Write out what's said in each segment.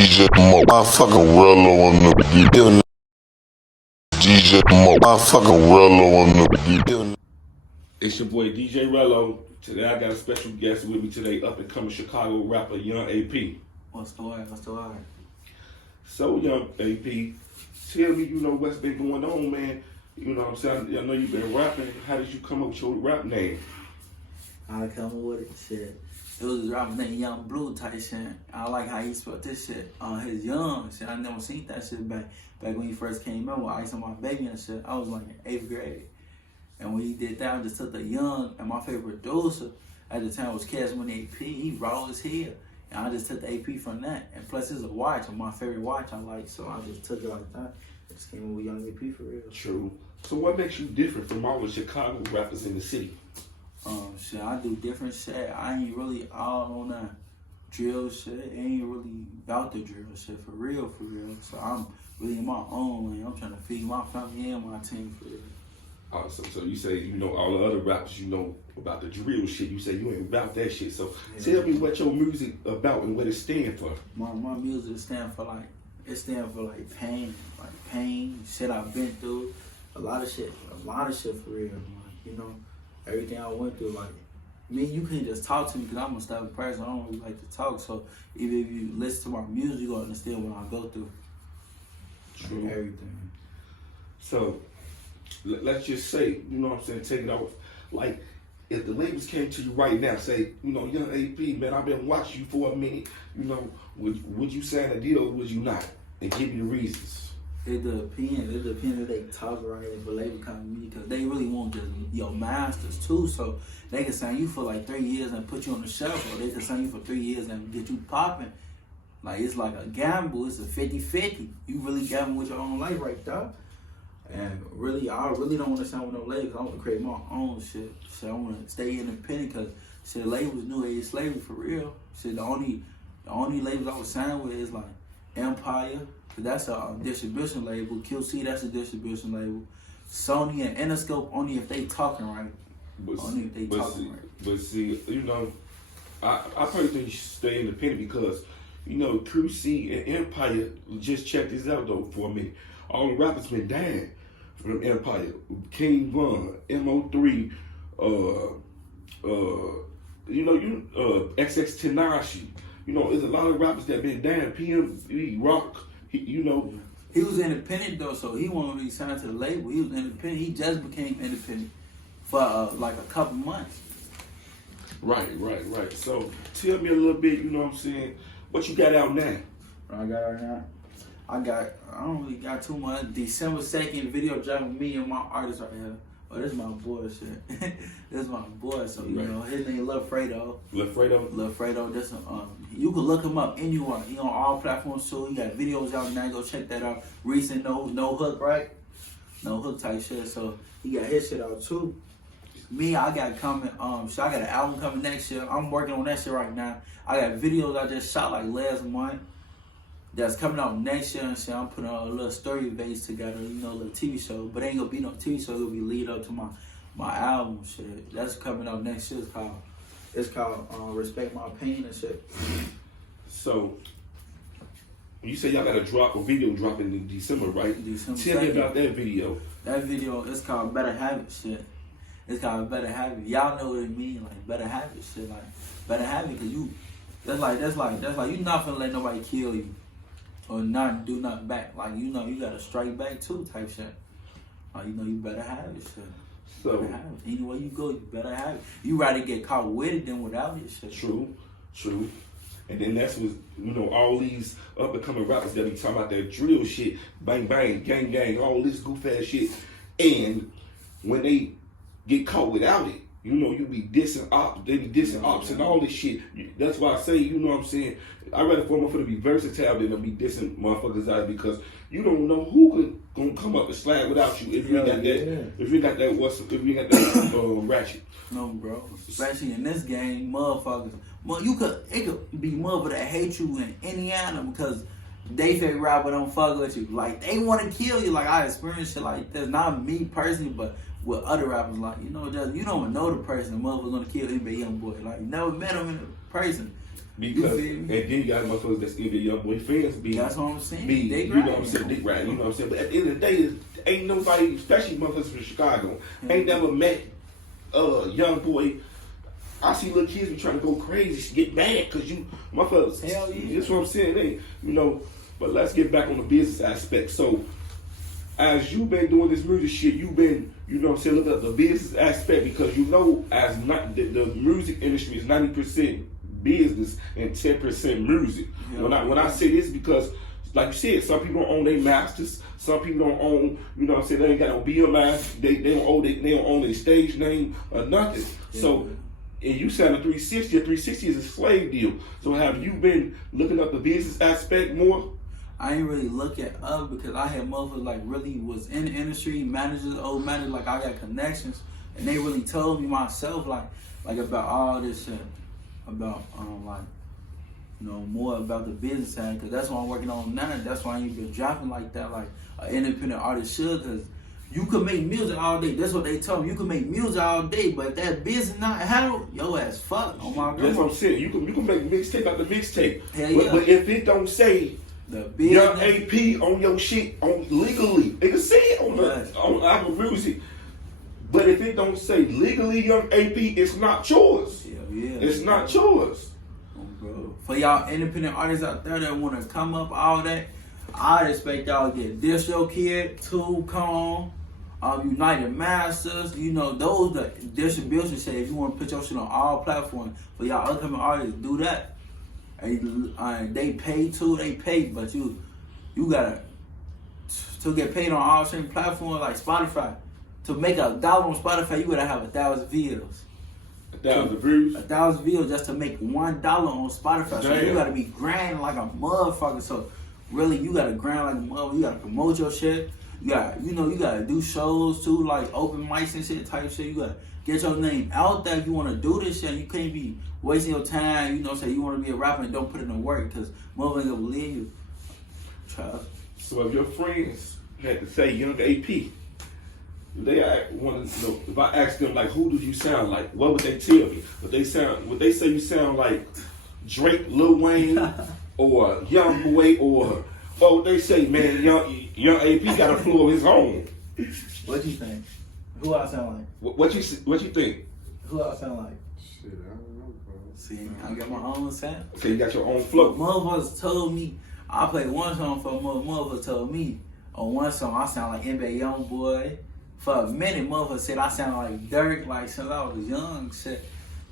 DJ Mo, motherfucking Rello on the beat. DJ Mo, motherfucking Rello on the beat. It's your boy DJ Rello. Today I got a special guest with me today, up and coming Chicago rapper Young AP. What's the word? What's the word? So Young AP, tell me, what's been going on, man. You know what I'm saying? I know you've been rapping. How did you come up with your rap name? I come up with it, shit. It was a rapper named Young Blue type shit. I like how he spelled this shit. His young shit. I never seen that shit back when he first came in with Ice on My Baby and shit. I was like in 8th grade. And when he did that, I just took the young, and my favorite producer at the time was Cash Money AP. He rolled his hair. And I just took the AP from that. And plus it's a watch, and my favorite watch I like, so I just took it like that. I just came in with Young AP for real. True. So what makes you different from all the Chicago rappers in the city? Shit, I do different shit. I ain't really all on that drill shit. It ain't really about the drill shit, for real. So I'm really in my own lane. I'm trying to feed my family and my team for real. Awesome. So you say, all the other rappers, about the drill shit. You say you ain't about that shit. So tell me what your music about and what it stand for. My music stand for pain, shit I've been through, a lot of shit for real. Everything I went through, you can't just talk to me because I'm a stubborn person. I don't really like to talk. So even if you listen to my music, you'll understand what I go through. True. Everything. So let's just say, take it off. Like, if the labels came to you right now, say, Young AP, man, I've been watching you for a minute, would you sign a deal or would you not? And give me the reasons. It depends if they talk right, if a label come to me, because they really want just your masters too. So they can sign you for like 3 years and put you on the shelf, or they can sign you for 3 years and get you popping. Like, it's like a gamble. It's a 50-50. You really gambling with your own life right there. And really, I really don't want to sign with no labels. I want to create my own shit. So I want to stay independent because shit, labels new age slavery for real. Shit, the only labels I was signed with is like Empire. That's a distribution label. QC, that's a distribution label. Sony and Interscope, only if they talking right. But see, I probably think you should stay independent because, QC and Empire, just check this out though for a minute. All the rappers been dying from Empire. King Von, MO3, XX Tenashi. There's a lot of rappers that been dying. PMV, Rock. He was independent though, so he wasn't really signed to the label. He was independent. He just became independent for like a couple months. Right. So tell me a little bit, what you got out now? What I got right now? I don't really got too much. December 2nd, video dropping me and my artist right here. Oh, this is my boy shit. This is my boy, so his name Lil Fredo. Lil Fredo, this you can look him up anywhere. He on all platforms too. He got videos out now. Go check that out. Recent no hook, right? No hook type shit. So he got his shit out too. Me, I got coming. So I got an album coming next year. I'm working on that shit right now. I got videos I just shot like last month. That's coming out next year and shit. I'm putting a little story base together, a little TV show. But it ain't gonna be no TV show. It'll be lead up to my album shit. That's coming out next year. It's called Respect My Pain and shit. So you say y'all got a video dropping in December, right? December. Tell me about that video. That video, it's called Better Habit shit. It's called Better Habit. Y'all know what it means, like Better Habit shit. Like Better Habit, cause that's like you not finna let nobody kill you. Or not do nothing back. Like, you gotta strike back too type shit. Like, you better have it shit. So, anywhere you go, you better have it. You rather get caught with it than without it shit. True. And then that's what, all these up and coming rappers that be talking about that drill shit, bang bang, gang gang, all this goof ass shit. And when they get caught without it, you be dissing ops, they be dissing ops and all this shit. That's why I say, what I'm saying, I'd rather for them to be versatile than to be dissing motherfuckers out because you don't know who gonna come up and slide without you if you ain't got that. If you got that ratchet. No, bro. Especially in this game, motherfuckers. It could be motherfuckers that hate you in Indiana because they favorite rapper don't fuck with you. Like, they want to kill you. Like, I experienced shit like this. Not me personally, but with other rappers. Like, you don't even know the person. The motherfucker's gonna kill him, but young boy. Like, you never met him in person. Because and then you got motherfuckers that's in the young boy fans be. That's what I'm saying. They you know what I'm saying? They right. You know what I'm saying? But at the end of the day, ain't nobody, especially motherfuckers from Chicago, ain't never met young boy. I see little kids be trying to go crazy, get mad because you motherfuckers. Hell yeah. That's what I'm saying. They, you know. But let's get back on the business aspect. So, as you've been doing this music shit, you've been, you know what I'm saying, look at the business aspect because you know as not the music industry is 90% business and 10% music. Yeah. When I say this because like you said, some people don't own their masters, some people don't own, you know what I'm saying, they ain't got no BMI, they don't own their stage name or nothing. Yeah. So and you signed a 360, a 360 is a slave deal. So have you been looking up the business aspect more? I ain't really look at up because I had motherfuckers like really was in the industry, old managers, like I got connections, and they really told me myself like about all this shit, about like, you know, more about the business side, because that's what I'm working on now. That's why I ain't been dropping like that, like an independent artist should, because you could make music all day. That's what they told me. You can make music all day, but if that business not handled, your ass fucked. Oh my God. That's what I'm saying. You can make mixtape out the mixtape. Hell yeah. But if it don't say Young AP on your shit on legally, they can say it on Apple Music. But if it don't say legally Young AP, it's not yours. Yeah. It's not yours. Oh, bro. For y'all independent artists out there that want to come up all that, I expect y'all to get DistroKid, Tune.com, United Masters, you know, those the distribution shit. If you want to put your shit on all platforms, for y'all upcoming artists, do that. And they pay too, but you gotta to get paid on all streaming platforms like Spotify. To make $1 on Spotify, you gotta have 1,000 views. 1,000 views? 1,000 views just to make $1 on Spotify. Damn. So you gotta be grinding like a motherfucker. So really, you gotta grind like a motherfucker. You gotta promote your shit. You gotta do shows too, like open mics and shit type shit. You gotta get your name out there if you wanna do this shit. You can't be wasting your time, you know, say you wanna be a rapper and don't put it in work, because motherfuckers gonna believe you. Trust. So if your friends had to say Young AP, they want to know, if I ask them like, who do you sound like? What would they tell me? Would they say you sound like Drake, Lil Wayne, or Young Boy, or would they say, man, Young AP got a flow of his own? What you think? Who I sound like? What you think? Who I sound like? Shit, I don't know, bro. See, I got my own sound. So you got your own flow. Motherfuckers told me, I played one song for motherfuckers told me on one song I sound like NBA Young Boy. For a minute, motherfuckers said I sound like Dirk, like since I was young, shit.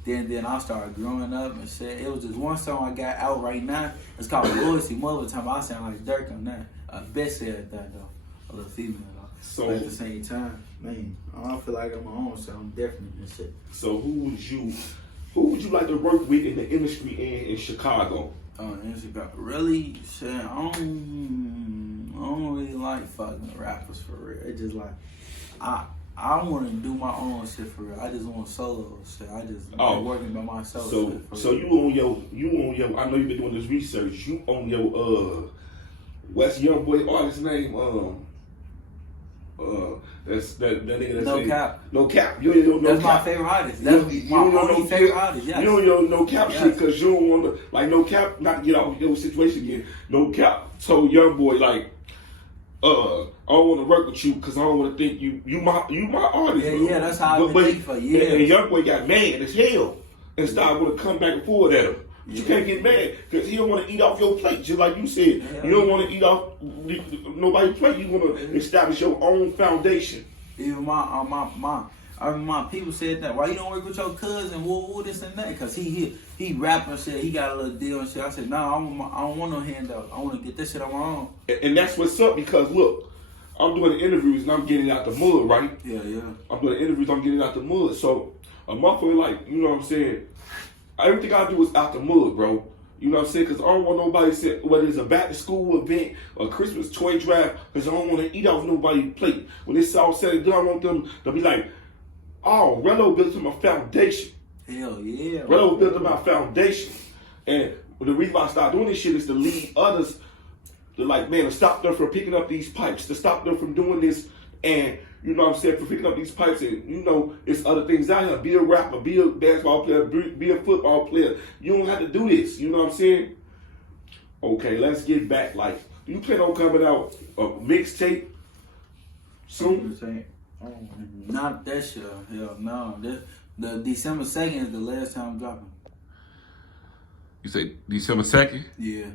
Then I started growing up and shit. It was just one song I got out right now. It's called Loyalty. Motherfuckers time I sound like Dirk on that. I bet said that though. A little female though. So but at the same time, man, I don't feel like I'm my own, so I'm different and shit. So who would you like to work with in the industry in Chicago? In Chicago, really, shit, I don't really like fucking rappers for real. It's just like I want to do my own shit for real. I just want solo shit. I just like working by myself. So you on your. I know you've been doing this research. You on your West Young Boy artist name that's that nigga. No Cap. No Cap. You don't know. That's my favorite artist. That's my only favorite artist. Yes. You don't know No Cap shit because you don't want to like No Cap not get out of your situation again. No Cap told Young Boy like. I don't want to work with you because I don't want to think you my artist. Yeah, that's how I've been thinking for years. And Young Boy got mad as hell and started want to come back and forth at him. You can't get mad because he don't want to eat off your plate, just like you said. Yeah. You don't want to eat off nobody's plate. You want to establish your own foundation. Even my people said that. Why you don't work with your cousin? Whoa, this and that? Because he rapping and shit. He got a little deal and shit. I said, I don't want no handout. I want to get this shit on my own. And that's what's up because look, I'm doing the interviews and I'm getting out the mud, right? Yeah. I'm doing the interviews. I'm getting out the mud. So a motherfucker like, you know what I'm saying? Everything I do is out the mud, bro. You know what I'm saying? Because I don't want nobody to say, whether it's a back to school event or Christmas toy drive, because I don't want to eat off nobody's plate. When it's all said and done, I want them to be like, oh, Rello built him a foundation. Hell yeah. Rello built him a foundation. And the reason why I started doing this shit is to lead others to like, man, to stop them from picking up these pipes, to stop them from doing this. And you know what I'm saying, for picking up these pipes and, you know, it's other things out here. Be a rapper, be a basketball player, be a football player. You don't have to do this, you know what I'm saying? Okay, let's get back. Like, do you plan on coming out a mixtape soon? Not that shit. Hell no. The December 2nd is the last time I'm dropping. You say December 2nd? Yeah.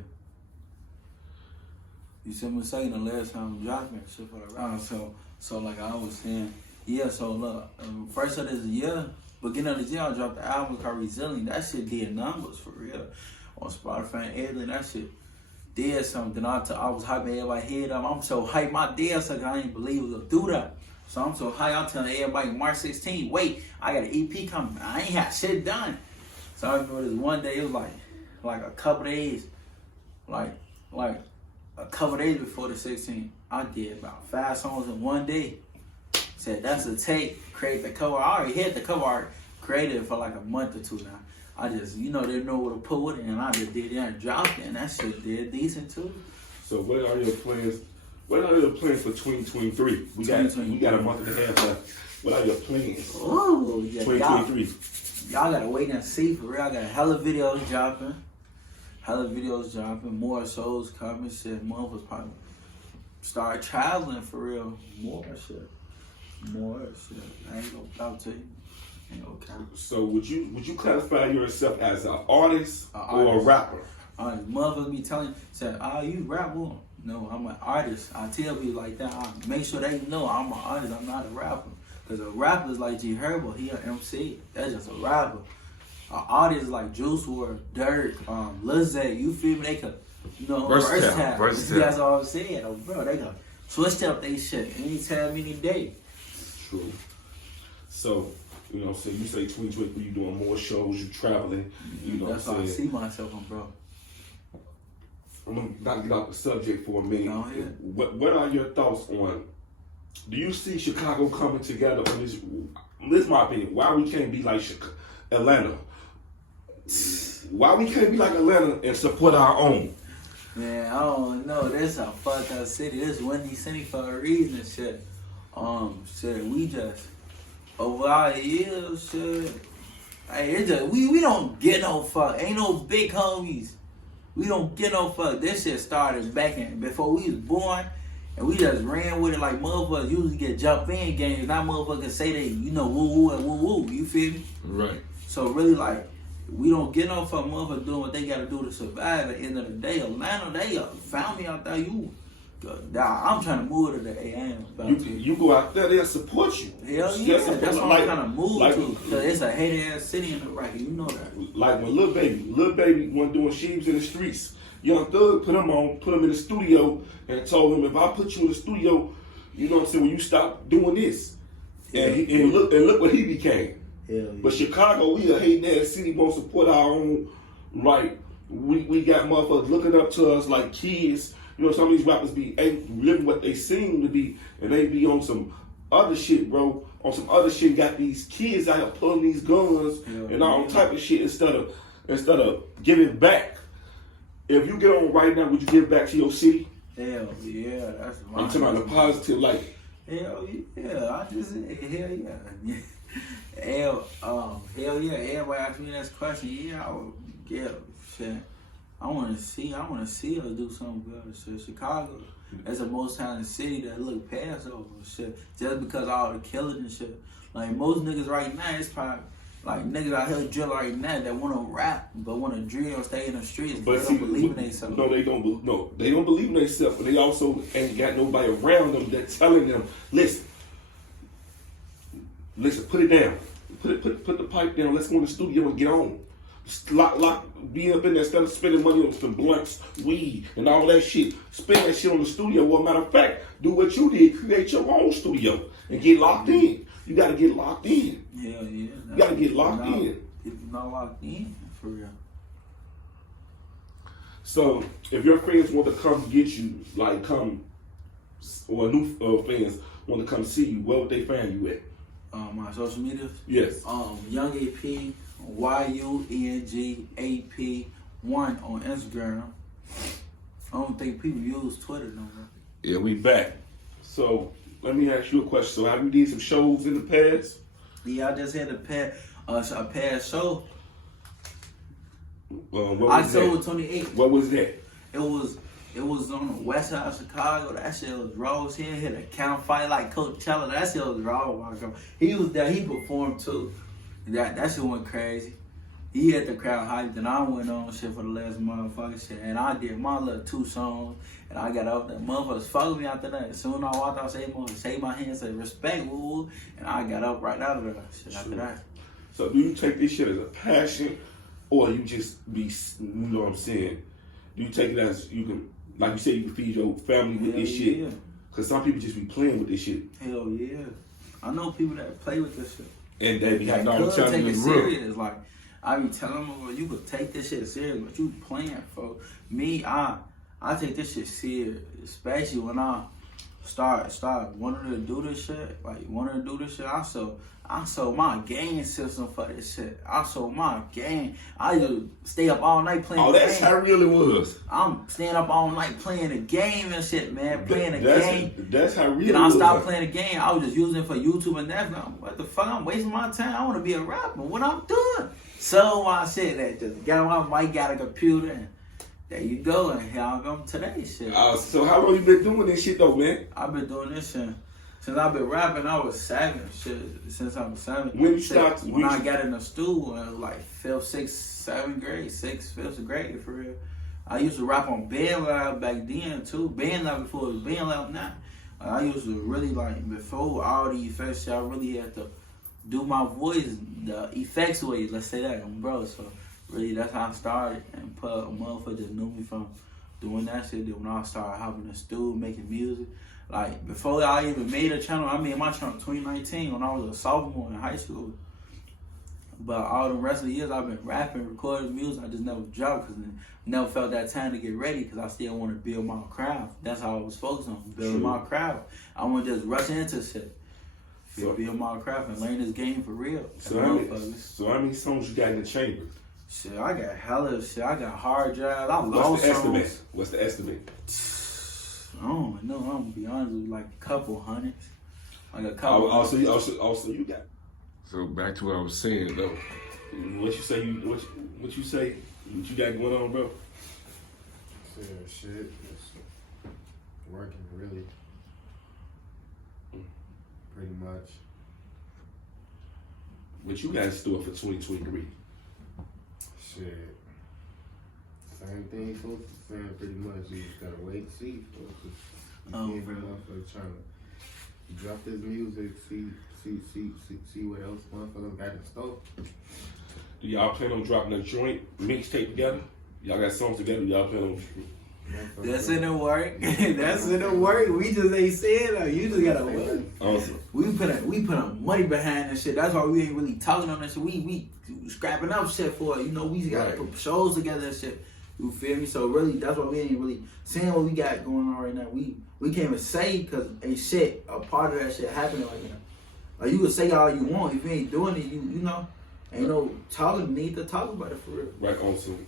December 2nd, the last time I'm dropping shit for around. So like I was saying, yeah, so look, first of this year, beginning of this year, I dropped the album called Resilient. That shit did numbers for real. On Spotify and everything, that shit did something. I was hyping everybody head up. I'm so hyped. My dad said I didn't believe it was gonna do that. So I'm so hyped. I'm telling everybody March 16th, wait, I got an EP coming. I ain't had shit done. So I remember this one day, it was like a couple days, like a couple days before the 16th, I did about 5 songs in one day. Said that's a tape, create the cover. I already had the cover art, created it for like a month or two now. I just, you know, didn't know where to put it, and I just did it and dropped it, and that shit did decent too. So what are your plans? What are your plans for 2023? We got a month and a half left. What are your plans? Ooh, yeah, 2023. Y'all gotta wait and see for real. I got hella videos dropping. More shows coming, shit. Motherfuckers probably start traveling for real. More shit. I ain't gonna talk to you. So would you classify yourself as an artist or a rapper? Motherfuckers be telling, say, oh, you rap one. No, I'm an artist. I tell people like that. I make sure they know I'm an artist. I'm not a rapper. Because a rapper is like G Herbo. He an MC. That's just a rapper. An artist is like Juice WRLD, Dirk, Lil Zay. You feel me? They could, you know, versatile. That's all I'm saying. Oh, bro, they could switch up they shit anytime, any day. True. So, you know what I'm saying? You say 2023, you doing more shows, you traveling. You know that's what I'm how I saying? see myself on, bro. I'm gonna not get off the subject for a minute. Go ahead. What are your thoughts on? Do you see Chicago coming together on this? This is my opinion. Why we can't be like Atlanta? Why we can't be like Atlanta and support our own? Man, I don't know. This a fucked up city. This Windy City for a reason, shit. Shit, we just over our years, shit. Hey, it's just we don't get no fuck. Ain't no big homies. We don't get no fuck. This shit started back in before we was born, and we just ran with it like motherfuckers usually get jump in games. Now motherfuckers say they, you know, woo woo and woo woo. You feel me? Right. So really, like, we don't get no fuck motherfuckers doing what they gotta do to survive. At the end of the day, Atlanta, they found me out there. I'm trying to move to the AM. You go out there, they'll support you. Hell yeah, that's what I'm trying to move to. Cause it's a hated ass city in the racket, you know that. Like when Lil Baby wasn't doing sheaves in the streets. Young Thug put him in the studio and told him, if I put you in the studio, you know what I'm saying, when you stop doing this. And look what he became. Hell yeah. But Chicago, we a hating ass city, won't support our own. Like we got motherfuckers looking up to us like kids. You know, some of these rappers ain't living what they seem to be, and they be on some other shit, bro. On some other shit, got these kids out here pulling these guns and all type of shit instead of giving back. If you get on right now, would you give back to your city? Hell yeah, that's my. I'm talking about the positive, like. Hell yeah, I just said hell yeah. Hell yeah. Everybody ask me this question. Yeah, I would give shit. I want to see us do something good. Shit. Chicago is the most talented city that look past over shit. Just because all the killers and shit. Like most niggas right now, it's probably like niggas out here drill right now that want to rap but want to drill, stay in the streets. But they don't believe in themselves. No, they don't believe in themselves. But they also ain't got nobody around them that telling them, listen, put it down, put the pipe down. Let's go in the studio and get on. Be up in there instead of spending money on some blunts, weed, and all that shit. Spend that shit on the studio. Well, matter of fact, do what you did. Create your own studio and get locked in. You got to get locked in. Hell yeah. You got to get locked in. If you're not locked in, for real. So, if your friends want to come get you, like or new fans want to come see you, where would they find you at? My social media? Yes. Young AP. YUNGAP1 on Instagram. I don't think people use Twitter no more. Yeah, we back. So let me ask you a question. So, have you did some shows in the past? Yeah, I just had a past show. What was October that? 28th. What was that? It was on the west side of Chicago. That shit was raw. He hit a count fight like Coachella. That shit was raw. My God. He was there. He performed too. That shit went crazy. He had the crowd hyped, and I went on shit for the last motherfucking shit. And I did my little 2 songs, and I got out there. Motherfuckers followed me after that. As soon as I walked out, shake my hand, say respect, woo, and I got up right out of there. Shit after that. So do you take this shit as a passion, or you just be, you know what I'm saying? Do you take it as you can, like you said, you can feed your family with this shit? Yeah. Because some people just be playing with this shit. Hell yeah. I know people that play with this shit. And they be having all the could time take in it the room. serious. Like, I be telling them, well, you could take this shit serious, but you playing for me. I take this shit serious, especially when I start wanting to do this shit. I sold my game system for this shit. I sold my game. I just stay up all night playing. Oh, that's how real it was. I'm staying up all night playing the game and shit, man. Playing the game. That's how real it Then was. I stopped playing the game. I was just using it for YouTube and Netflix. What the fuck? I'm wasting my time. I want to be a rapper. What I'm doing? So my shit, that just got on my mic, got a computer, and there you go. And here I come today, shit. So how long you been doing this shit though, man? I've been doing this shit since I've been rapping. I was 7, shit. Since I was 7. When you started? When I got in the stool, it was like 5th, 6th, 7th grade, 6th, 5th grade for real. I used to rap on band lab back then too. Band lab before it was band lab now. I used to really like before all the effects shit, I really had to do my voice the effects ways, let's say that, bro. So really that's how I started, and a motherfucker just knew me from doing that shit. Then when I started hopping in the studio, making music, like before I even made a channel, I made my channel in 2019 when I was a sophomore in high school. But all the rest of the years I've been rapping, recording music, I just never dropped because I never felt that time to get ready because I still want to build my craft. That's how I was focused on, building my craft. I want to just rush into shit. Build my craft and learn this game for real. So how many songs you got in the chamber? Shit, I got hella shit. I got hard drives. I What's lost the estimate? songs. What's the estimate? I don't know. I'm gonna be honest with you, like a couple hundreds. Like a couple. Also you got. So back to what I was saying though. What you say? What you got going on, bro? Shit. It's working really. Pretty much. What you got in store for 2023? Shit. Same thing, folks. Saying pretty much. You just gotta wait and see, folks. You can't be motherfuckers trying to drop this music, see what else motherfuckers got in store. Do y'all plan on dropping a joint mixtape together? Y'all got songs together? Y'all plan on? That's in the work. That's in the work. We just ain't saying that. You just gotta work. Awesome. We put our money behind this shit. That's why we ain't really talking on this shit. We scrapping up shit for it. You know, we gotta put shows together and shit. You feel me? So really, that's why we ain't really saying what we got going on right now. We can't even say because ain't shit a part of that shit happening right now. Like you can say all you want. If you ain't doing it, you know. Ain't no need to talk about it for real. Right, on some.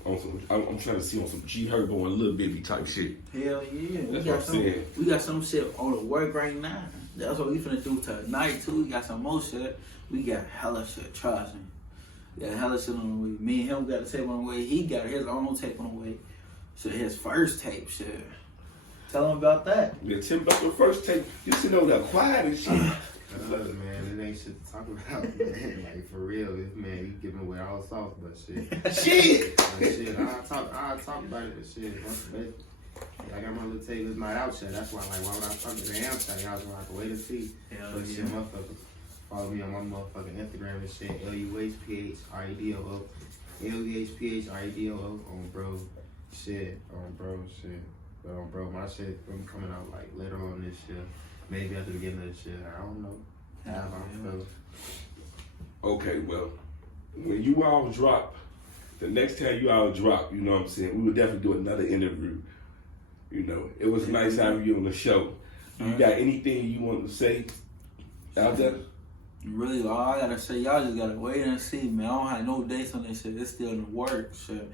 I'm trying to see on some G Herbo and Lil Baby type shit. Hell yeah. That's what I'm saying. We got some shit on the work right now. That's what we finna do tonight too. We got some more shit. We got hella shit, trust me. We got hella shit on the way. Me and him got a tape on the way. He got his own tape on the way. So his first tape shit. Tell him about that. Yeah, tell him about the first tape. You should know that quiet and shit. Man, it ain't shit to talk about, man. Like, for real, this man, he giving away all sauce, but shit. Shit! Like, shit, I'll talk about it, but shit. I got my little tape, it's not out yet. That's why, like, why would I talk to the am thing? I was like, wait and see. But shit, motherfuckers, follow me on my motherfucking Instagram and shit. LUHPHREDOO. LUHPHREDOO on bro. Shit, on bro, shit. But on bro, my shit, I'm coming out, like, later on this year. Maybe at the beginning of this year. I don't know. Okay, well, when you all drop, the next time you all drop, you know what I'm saying, we would definitely do another interview. You know, it was nice having you on the show. You got anything you want to say out there? Really, all I gotta say, y'all just gotta wait and see, man. I don't have no dates on this shit. It's still in the works, shit.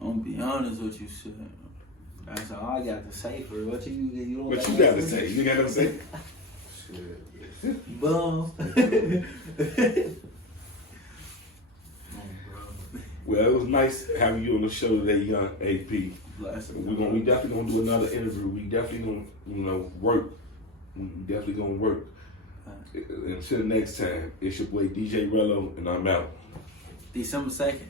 I'm gonna be honest with you, shit. That's all I got to say for it. What you gotta say? You got to say? Shit. Boom. Well, it was nice having you on the show today, young AP. We definitely gonna do another interview. We definitely gonna work. We definitely gonna work. Until next time, it's your boy DJ Rello, and I'm out. December 2nd.